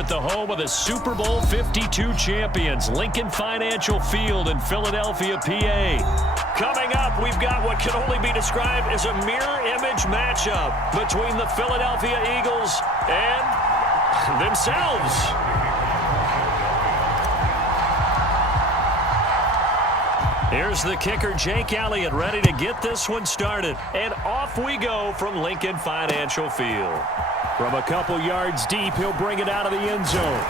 at the home of the Super Bowl 52 champions, Lincoln Financial Field in Philadelphia, PA. Coming up, we've got what can only be described as a mirror image matchup between the Philadelphia Eagles and themselves. Here's the kicker, Jake Elliott, ready to get this one started. And off we go from Lincoln Financial Field. From a couple yards deep, he'll bring it out of the end zone.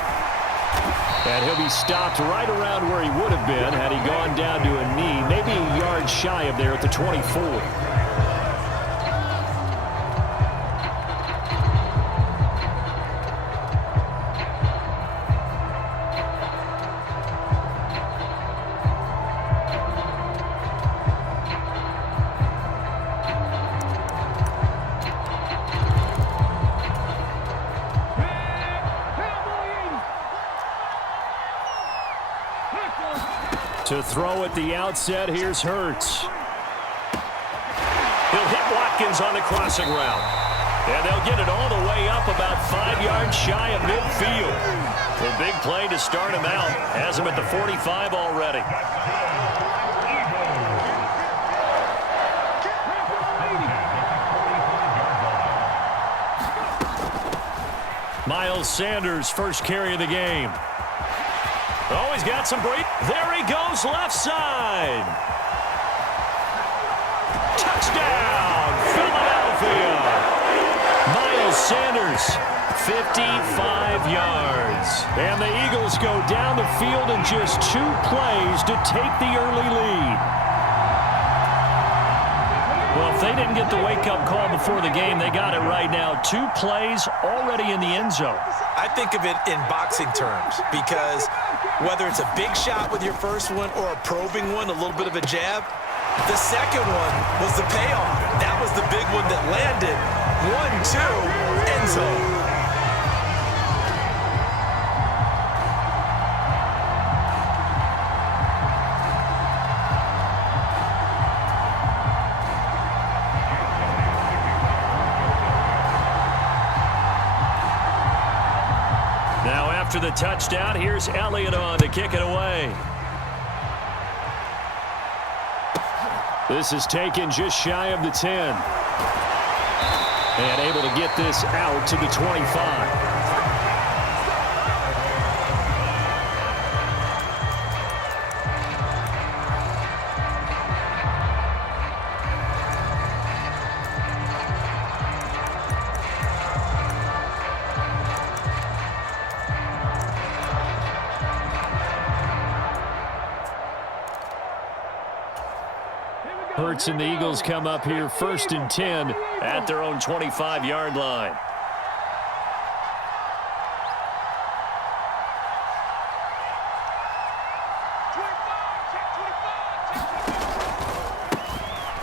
And he'll be stopped right around where he would have been had he gone down to a knee, maybe a yard shy of there at the 24. To throw at the outset, here's Hurts. He'll hit Watkins on the crossing route. And they'll get it all the way up about 5 yards shy of midfield. The big play to start him out. Has him at the 45 already. Miles Sanders, first carry of the game. Oh, he's got some break. There he goes, left side. Touchdown, Philadelphia. Miles Sanders, 55 yards. And the Eagles go down the field in just 2 plays to take the early lead. Well, if they didn't get the wake-up call before the game, they got it right now. 2 plays already in the end zone. I think of it in boxing terms because whether it's a big shot with your first one or a probing one, a little bit of a jab, the second one was the payoff. That was the big one that landed. 1-2, end zone. After the touchdown, here's Elliott on to kick it away. This is taken just shy of the 10. And able to get this out to the 25. Hurts and the Eagles come up here 1st and 10 at their own 25-yard line.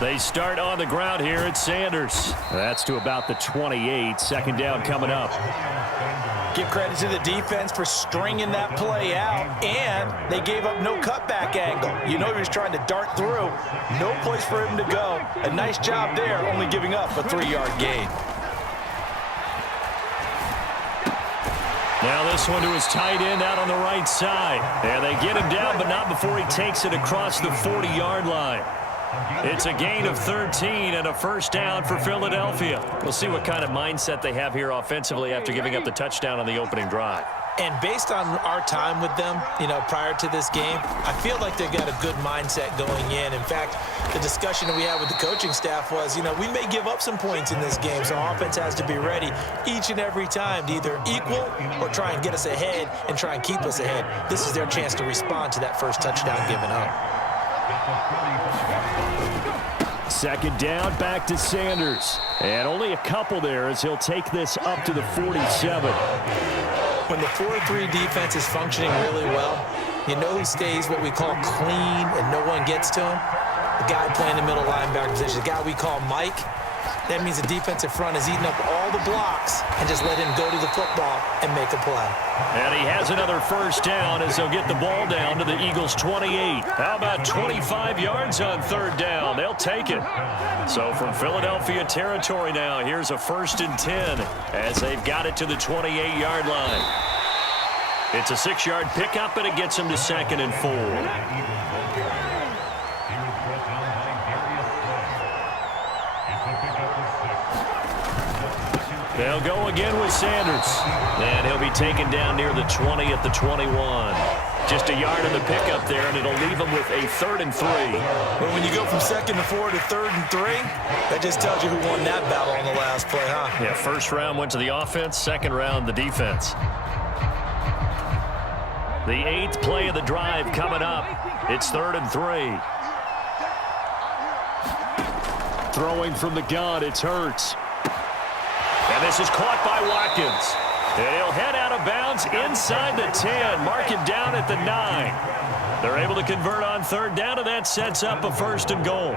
They start on the ground here at Sanders. That's to about the 28. Second down coming up. Give credit to the defense for stringing that play out, and they gave up no cutback angle. You know he was trying to dart through. No place for him to go. A nice job there, only giving up a 3-yard gain. Now this one to his tight end out on the right side. And they get him down, but not before he takes it across the 40-yard line. It's a gain of 13 and a first down for Philadelphia. We'll see what kind of mindset they have here offensively after giving up the touchdown on the opening drive. And based on our time with them, prior to this game, I feel like they've got a good mindset going in. In fact, the discussion that we had with the coaching staff was, we may give up some points in this game, so offense has to be ready each and every time to either equal or try and get us ahead and try and keep us ahead. This is their chance to respond to that first touchdown given up. Second down, back to Sanders. And only a couple there as he'll take this up to the 47. When the 4-3 defense is functioning really well, you know who stays what we call clean and no one gets to him? The guy playing the middle linebacker position, the guy we call Mike. That means the defensive front is eating up all the blocks and just let him go to the football and make a play. And he has another first down as they'll get the ball down to the Eagles' 28. How about 25 yards on third down? They'll take it. So from Philadelphia territory now, here's a 1st and 10 as they've got it to the 28-yard line. It's a 6-yard pickup, and it gets him to 2nd and 4. They'll go again with Sanders. And he'll be taken down near the 20 at the 21. Just a yard in the pickup there, and it'll leave him with a 3rd and 3. But when you go from 2nd and 4 to 3rd and 3, that just tells you who won that battle on the last play, huh? Yeah, first round went to the offense, second round the defense. The 8th play of the drive coming up. It's 3rd and 3. Throwing from the gun, it's Hurts. And this is caught by Watkins. And he'll head out of bounds inside the 10. Mark him down at the 9. They're able to convert on 3rd down, and that sets up a 1st and goal.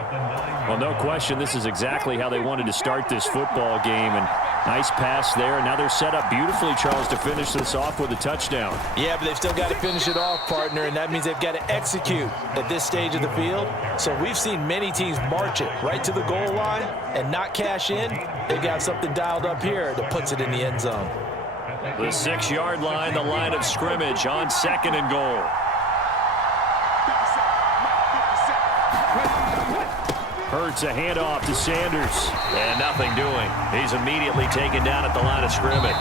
Well, no question, this is exactly how they wanted to start this football game. And nice pass there. And now they're set up beautifully, Charles, to finish this off with a touchdown. Yeah, but they've still got to finish it off, partner, and that means they've got to execute at this stage of the field. So we've seen many teams march it right to the goal line and not cash in. They've got something dialed up here that puts it in the end zone. The 6-yard line, the line of scrimmage on 2nd and goal. Hurts a handoff to Sanders. And nothing doing. He's immediately taken down at the line of scrimmage.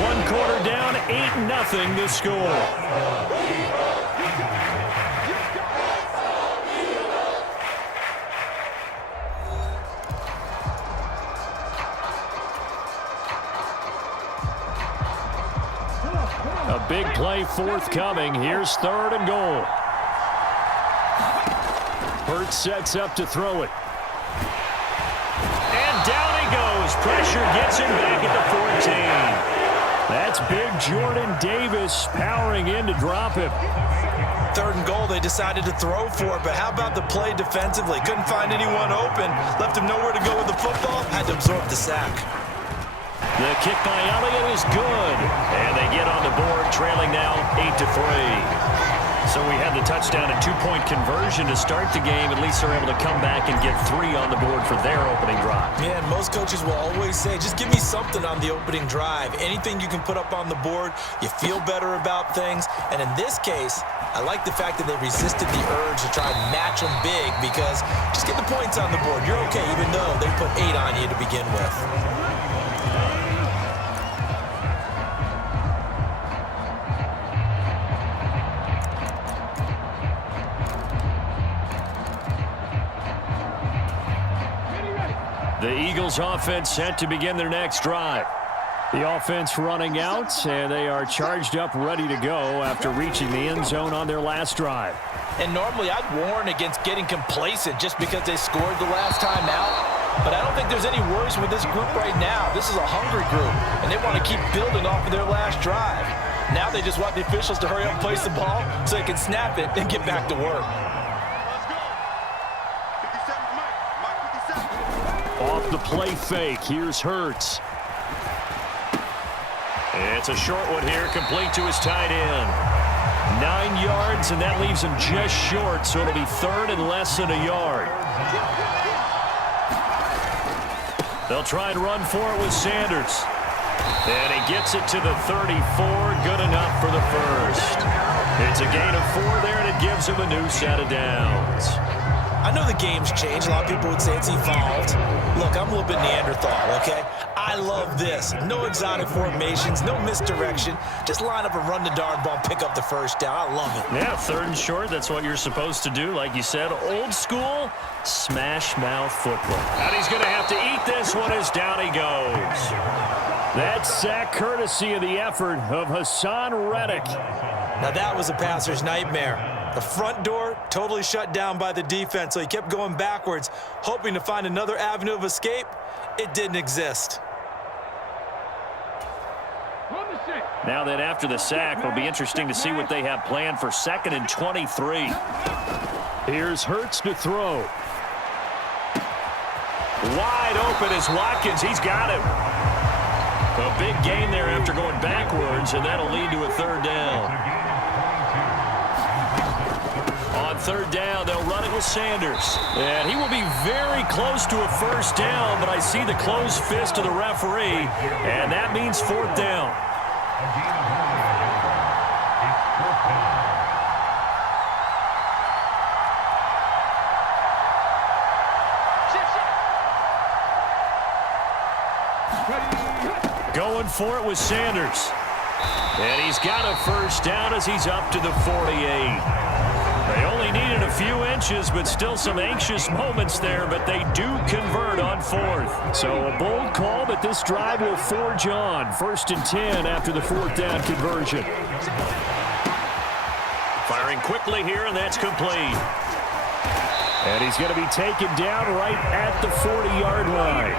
1 quarter down, 8-0 the score. A big play forthcoming. Here's 3rd and goal. Hurts sets up to throw it. And down he goes. Pressure gets him back at the 14. That's big Jordan Davis powering in to drop him. 3rd and goal, they decided to throw for it, but how about the play defensively? Couldn't find anyone open. Left him nowhere to go with the football. Had to absorb the sack. The kick by Elliott is good. And they get on the board, trailing now 8-3. So we had the touchdown and 2-point conversion to start the game. At least they're able to come back and get 3 on the board for their opening drive. Yeah, and most coaches will always say, just give me something on the opening drive. Anything you can put up on the board, you feel better about things. And in this case, I like the fact that they resisted the urge to try and match them big, because just get the points on the board. You're okay, even though they put 8 on you to begin with. The Eagles offense set to begin their next drive. The offense running out, and they are charged up, ready to go after reaching the end zone on their last drive. And normally I'd warn against getting complacent just because they scored the last time out. But I don't think there's any worries with this group right now. This is a hungry group, and they want to keep building off of their last drive. Now they just want the officials to hurry up and place the ball so they can snap it and get back to work. Off the play fake, here's Hurts. It's a short one here, complete to his tight end. 9 yards, and that leaves him just short, so it'll be 3rd and less than a yard. They'll try and run for it with Sanders. And he gets it to the 34, good enough for the first. It's a gain of 4 there, and it gives him a new set of downs. I know the game's changed. A lot of people would say it's evolved. Look, I'm a little bit Neanderthal, okay? I love this. No exotic formations, no misdirection. Just line up and run the darn ball and pick up the first down. I love it. Yeah, 3rd and short, that's what you're supposed to do. Like you said, old school, smash mouth football. And he's going to have to eat this one as down he goes. That sack courtesy of the effort of Hassan Reddick. Now that was a passer's nightmare. The front door totally shut down by the defense, so he kept going backwards, hoping to find another avenue of escape. It didn't exist. Now that after the sack, it'll be interesting to see what they have planned for 2nd and 23. Here's Hurts to throw. Wide open is Watkins. He's got him. A big gain there after going backwards, and that'll lead to a 3rd down. On 3rd down, they'll run it with Sanders. And he will be very close to a first down, but I see the closed fist of the referee, and that means 4th down. Going for it with Sanders. And he's got a first down as he's up to the 48. They only needed a few inches, but still some anxious moments there, but they do convert on fourth. So a bold call, but this drive will forge on. 1st and 10 after the 4th down conversion. Firing quickly here, and that's complete. And he's going to be taken down right at the 40-yard line.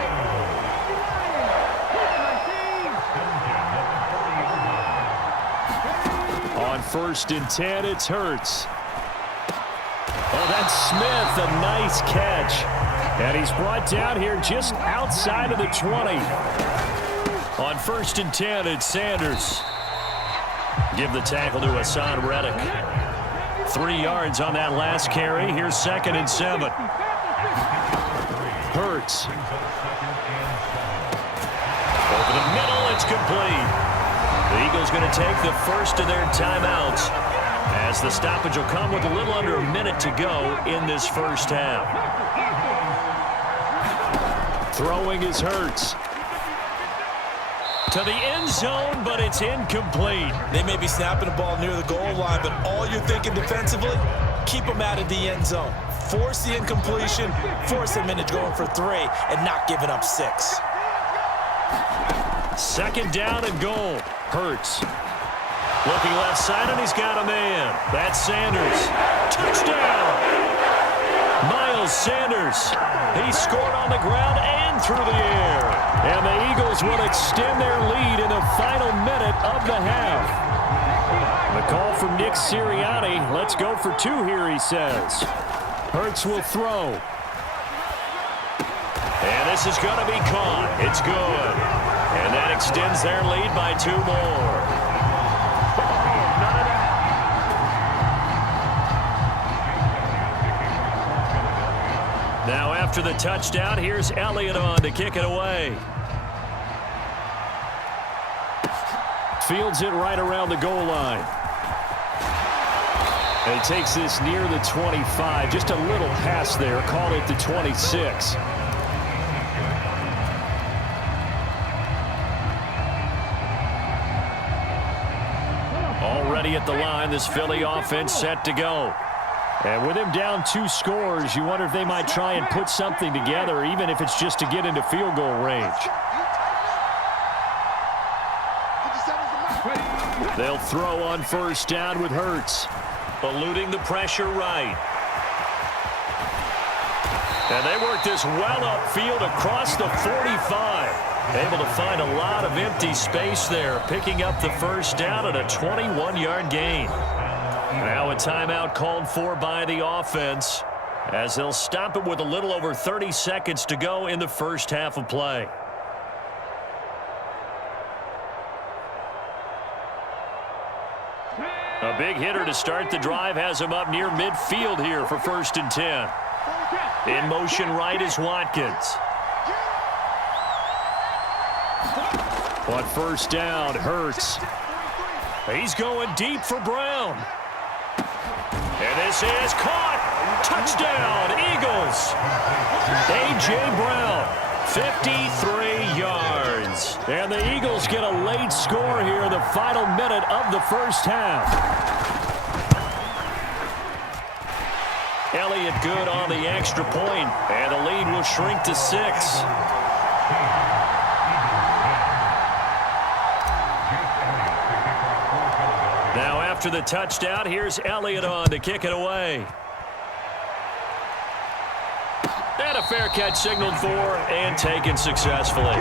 On 1st and 10, it's Hurts. Oh, that's Smith, a nice catch. And he's brought down here just outside of the 20. On 1st and 10, it's Sanders. Give the tackle to Hassan Reddick. 3 yards on that last carry. Here's 2nd and 7. Hurts. Over the middle, it's complete. The Eagles going to take the first of their timeouts, as the stoppage will come with a little under a minute to go in this first half. Throwing is Hurts. To the end zone, but it's incomplete. They may be snapping the ball near the goal line, but all you're thinking defensively, keep them out of the end zone. Force the incompletion, force them into going for 3, and not giving up 6. 2nd down and goal. Hurts. Looking left side, and he's got a man. That's Sanders. Touchdown! Miles Sanders. He scored on the ground and through the air. And the Eagles will extend their lead in the final minute of the half. The call from Nick Sirianni. Let's go for 2 here, he says. Hurts will throw. And this is going to be caught. It's good. And that extends their lead by 2 more. Now after the touchdown, here's Elliott on to kick it away. Fields it right around the goal line. And he takes this near the 25. Just a little pass there. Call it the 26. Already at the line, this Philly offense set to go. And with him down 2 scores, you wonder if they might try and put something together, even if it's just to get into field goal range. They'll throw on 1st down with Hurts. Eluding the pressure right. And they work this well upfield across the 45. Able to find a lot of empty space there, picking up the 1st down at a 21-yard gain. Now a timeout called for by the offense, as they'll stop it with a little over 30 seconds to go in the first half of play. A big hitter to start the drive has him up near midfield here for 1st and 10. In motion right is Watkins. On 1st down, Hurts. He's going deep for Brown. And this is caught. Touchdown, Eagles. A.J. Brown, 53 yards. And the Eagles get a late score here in the final minute of the first half. Elliott good on the extra point, and the lead will shrink to 6. Now after the touchdown, here's Elliott on to kick it away. And a fair catch signaled for and taken successfully.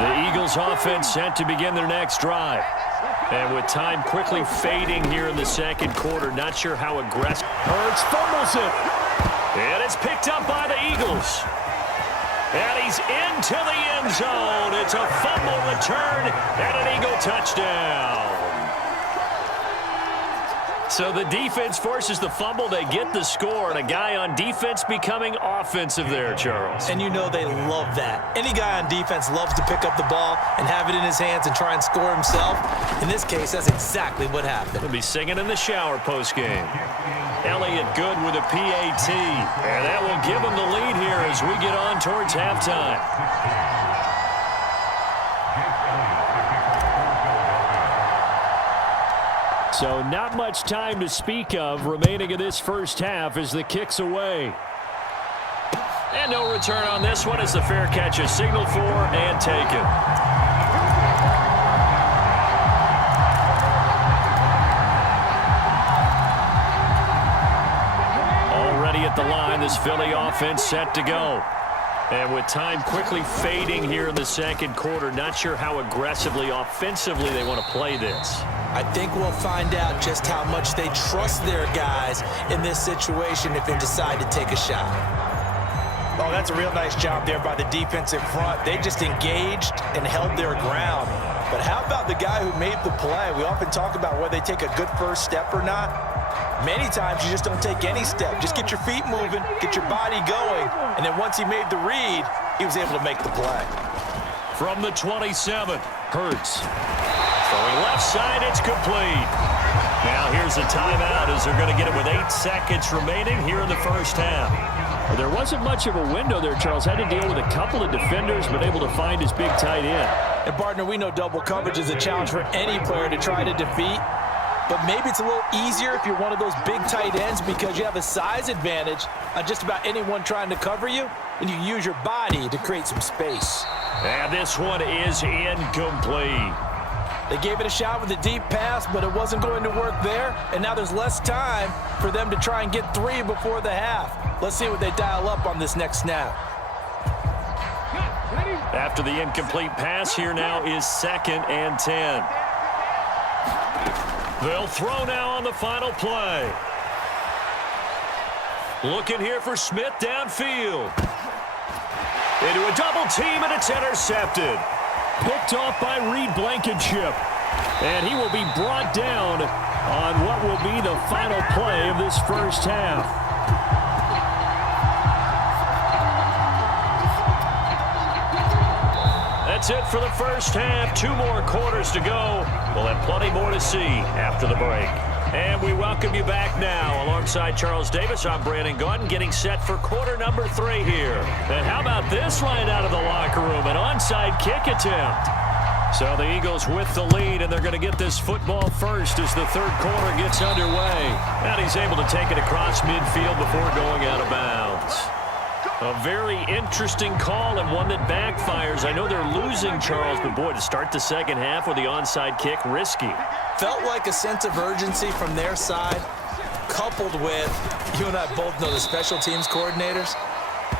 The Eagles offense set to begin their next drive. And with time quickly fading here in the second quarter, not sure how aggressive. Hurts fumbles it. And it's picked up by the Eagles. And he's into the end zone. It's a fumble return and an Eagle touchdown. So the defense forces the fumble. They get the score, and a guy on defense becoming offensive there, Charles. And you know they love that. Any guy on defense loves to pick up the ball and have it in his hands and try and score himself. In this case, that's exactly what happened. He'll be singing in the shower postgame. Elliott good with a PAT. And that will give him the lead here as we get on towards halftime. So not much time to speak of remaining in this first half as the kick's away. And no return on this one as the fair catch is signaled for and taken. Already at the line, this Philly offense set to go. And with time quickly fading here in the second quarter, not sure how aggressively, offensively they want to play this. I think we'll find out just how much they trust their guys in this situation if they decide to take a shot. Oh, that's a real nice job there by the defensive front. They just engaged and held their ground. But how about the guy who made the play? We often talk about whether they take a good first step or not. Many times you just don't take any step. Just get your feet moving, get your body going, and then once he made the read, he was able to make the play. From the 27, Hurts. Throwing left side, it's complete. Now here's a timeout as they're going to get it with 8 seconds remaining here in the first half. Well, there wasn't much of a window there, Charles. Had to deal with a couple of defenders, but able to find his big tight end. And, partner, we know double coverage is a challenge for any player to try to defeat. But maybe it's a little easier if you're one of those big tight ends because you have a size advantage on just about anyone trying to cover you, and you use your body to create some space. And this one is incomplete. They gave it a shot with a deep pass, but it wasn't going to work there. And now there's less time for them to try and get 3 before the half. Let's see what they dial up on this next snap. After the incomplete pass, here now is 2nd and 10. They'll throw now on the final play. Looking here for Smith downfield. Into a double team, and it's intercepted. Picked off by Reed Blankenship. And he will be brought down on what will be the final play of this first half. That's it for the first half. 2 more quarters to go. We'll have plenty more to see after the break. And we welcome you back now. Alongside Charles Davis, I'm Brandon Gaudin, getting set for quarter number 3 here. And how about this line out of the locker room? An onside kick attempt. So the Eagles with the lead, and they're going to get this football first as the third quarter gets underway. And he's able to take it across midfield before going out of bounds. A very interesting call and one that backfires. I know they're losing, Charles, but boy, to start the second half with the onside kick, risky. Felt like a sense of urgency from their side, coupled with, you and I both know the special teams coordinators.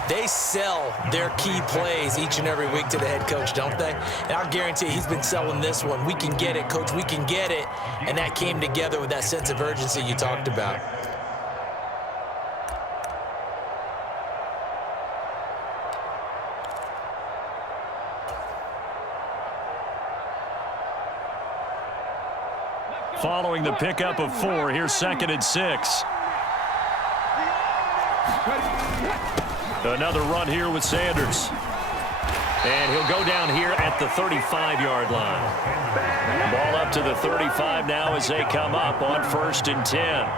They sell their key plays each and every week to the head coach, don't they? And I'll guarantee he's been selling this one. We can get it, coach, we can get it. And that came together with that sense of urgency you talked about. Following the pickup of 4, here's 2nd and 6. Another run here with Sanders. And he'll go down here at the 35-yard line. Ball up to the 35 now as they come up on 1st and 10.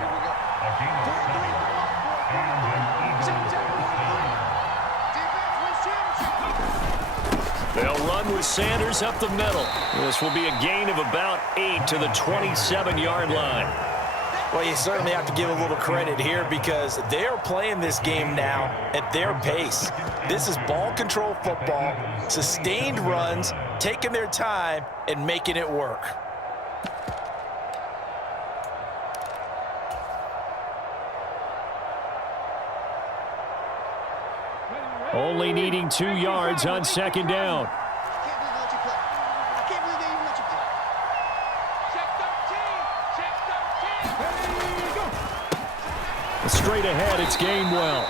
They'll run with Sanders up the middle. This will be a gain of about 8 to the 27-yard line. Well, you certainly have to give a little credit here because they're playing this game now at their pace. This is ball control football, sustained runs, taking their time, and making it work. Only needing 2 yards on 2nd down. Straight ahead, it's Gainwell.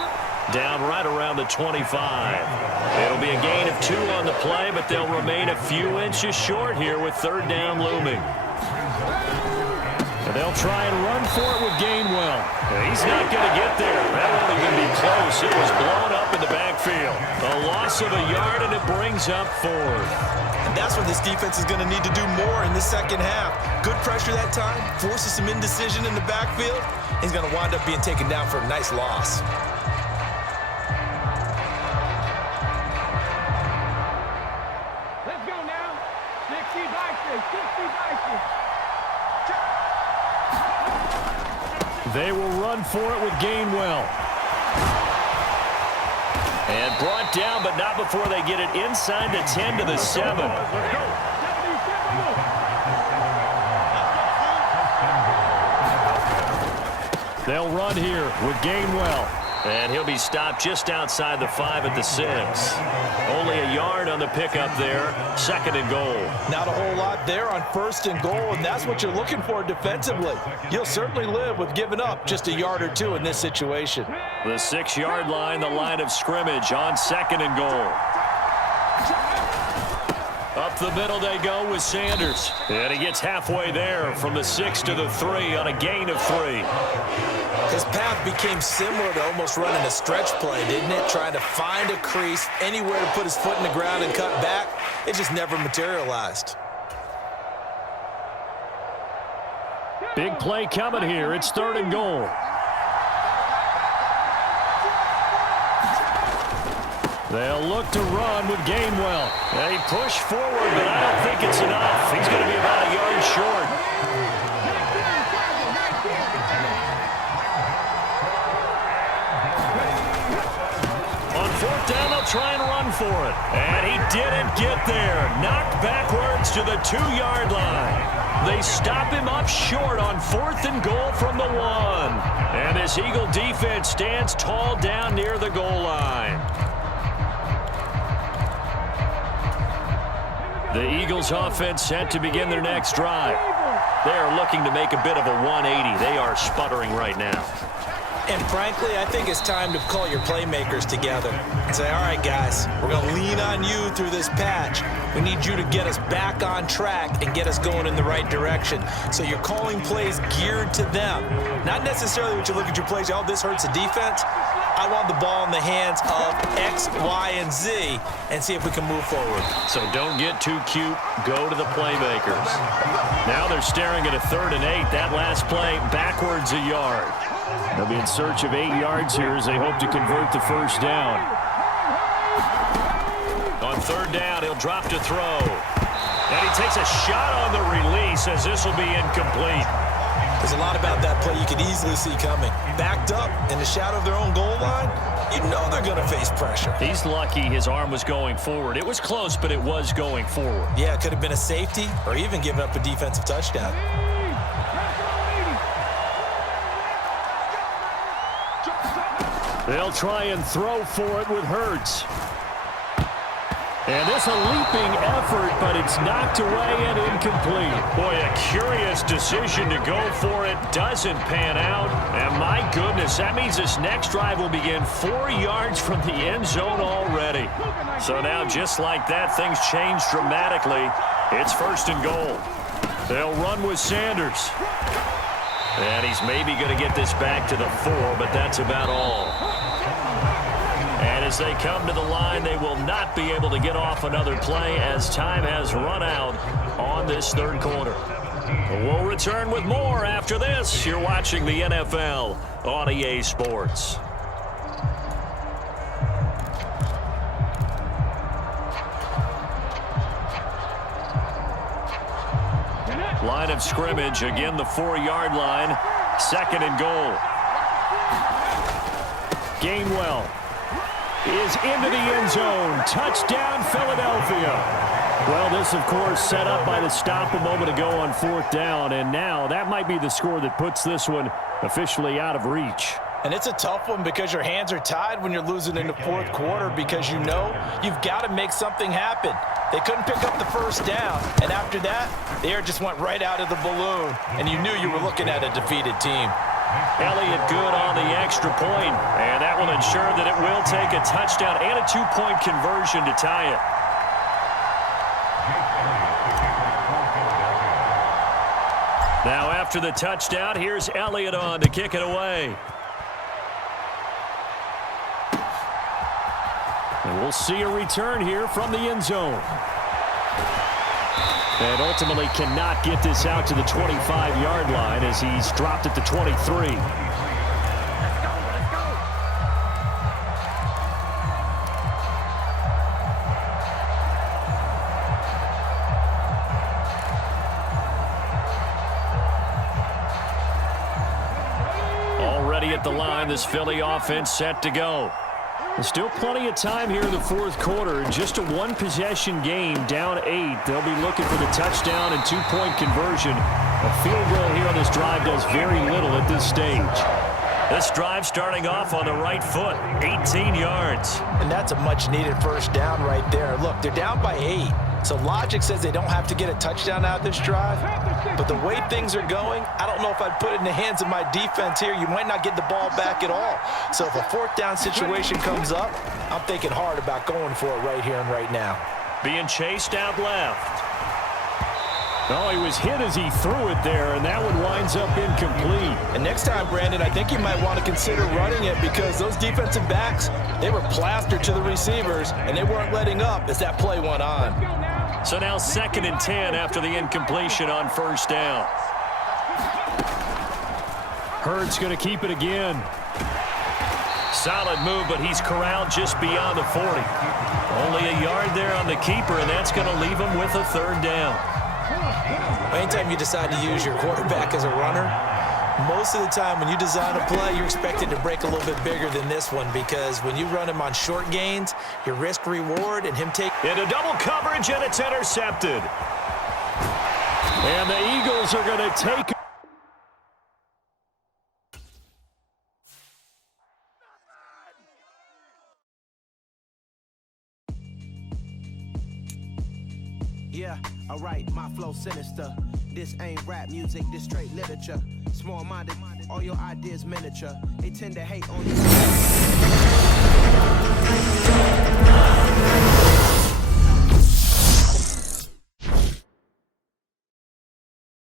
Down right around the 25. It'll be a gain of 2 on the play, but they'll remain a few inches short here with 3rd down looming. And they'll try and run for it with Gainwell. He's not going to get there. That won't even be close. It was blown up in the backfield. A loss of a yard, and it brings up 4th. And that's what this defense is going to need to do more in the second half. Good pressure that time, forces some indecision in the backfield. He's going to wind up being taken down for a nice loss. Let's go now. 60 by 6, 60 by 6. They will run for it with Gainwell. And brought down, but not before they get it inside the 10 to the 7. They'll run here with Gainwell. And he'll be stopped just outside the 5 at the 6. Only a yard on the pickup there. 2nd and goal. Not a whole lot there on 1st and goal, and that's what you're looking for defensively. You'll certainly live with giving up just a yard or 2 in this situation. The 6-yard line, the line of scrimmage on 2nd and goal. Up the middle they go with Sanders. And he gets halfway there from the 6 to the 3 on a gain of 3. His path became similar to almost running a stretch play, didn't it? Trying to find a crease, anywhere to put his foot in the ground and cut back. It just never materialized. Big play coming here. It's 3rd and goal. They'll look to run with Gainwell. They push forward, but I don't think it's enough. He's going to be about a yard short. On 4th down, they'll try and run for it. And he didn't get there. Knocked backwards to the 2-yard line. They stop him up short on 4th and goal from the 1. And this Eagle defense stands tall down near the goal line. The Eagles offense set to begin their next drive. They are looking to make a bit of a 180. They are sputtering right now. And frankly, I think it's time to call your playmakers together and say, all right, guys, we're going to lean on you through this patch. We need you to get us back on track and get us going in the right direction. So you're calling plays geared to them. Not necessarily when you look at your plays, oh, this hurts the defense. I want the ball in the hands of X, Y, and Z and see if we can move forward. So don't get too cute. Go to the playmakers. Now they're staring at a 3rd and 8. That last play backwards a yard. They'll be in search of 8 yards here as they hope to convert the 1st down. On 3rd down, he'll drop to throw. And he takes a shot on the release as this will be incomplete. There's a lot about that play you could easily see coming. Backed up in the shadow of their own goal line, you know they're going to face pressure. He's lucky his arm was going forward. It was close, but it was going forward. Yeah, it could have been a safety or even given up a defensive touchdown. They'll try and throw for it with Hurts. And this a leaping effort, but it's knocked away and incomplete. Boy, a curious decision to go for it. Doesn't pan out. And my goodness, that means this next drive will begin 4 yards from the end zone already. So now, just like that, things change dramatically. It's 1st and goal. They'll run with Sanders. And he's maybe going to get this back to the 4, but that's about all. And as they come to the line, they will not be able to get off another play as time has run out on this 3rd quarter. We'll return with more after this. You're watching the NFL on EA Sports. Line of scrimmage, again the 4-yard line. 2nd and goal. Gainwell is into the end zone. Touchdown, Philadelphia. Well, this, of course, set up by the stop a moment ago on 4th down, and now that might be the score that puts this one officially out of reach. And it's a tough one because your hands are tied when you're losing in the 4th quarter because you know you've got to make something happen. They couldn't pick up the 1st down, and after that, the air just went right out of the balloon, and you knew you were looking at a defeated team. Elliott good on the extra point, and that will ensure that it will take a touchdown and a 2-point conversion to tie it. Now after the touchdown, here's Elliott on to kick it away. And we'll see a return here from the end zone. And ultimately cannot get this out to the 25-yard line as he's dropped at the 23. Already at the line, this Philly offense set to go. There's still plenty of time here in the fourth quarter. Just a one-possession game, down 8. They'll be looking for the touchdown and two-point conversion. A field goal here on this drive does very little at this stage. This drive starting off on the right foot, 18 yards. And that's a much-needed first down right there. Look, they're down by 8. So logic says they don't have to get a touchdown out of this drive. But the way things are going, I don't know if I'd put it in the hands of my defense here. You might not get the ball back at all. So if a fourth down situation comes up, I'm thinking hard about going for it right here and right now. Being chased out left. Oh, he was hit as he threw it there, and that one winds up incomplete. And next time, Brandon, I think you might want to consider running it because those defensive backs, they were plastered to the receivers, and they weren't letting up as that play went on. So now 2nd and 10 after the incompletion on first down. Hurd's going to keep it again. Solid move, but he's corralled just beyond the 40. Only a yard there on the keeper, and that's going to leave him with a third down. Anytime you decide to use your quarterback as a runner, most of the time when you design a play, you're expected to break a little bit bigger than this one because when you run him on short gains, your risk-reward and him take... Into double coverage, and it's intercepted. And the Eagles are going to take... Yeah, alright, my flow sinister. This ain't rap music, this straight literature. Small-minded, all your ideas miniature. They tend to hate on you.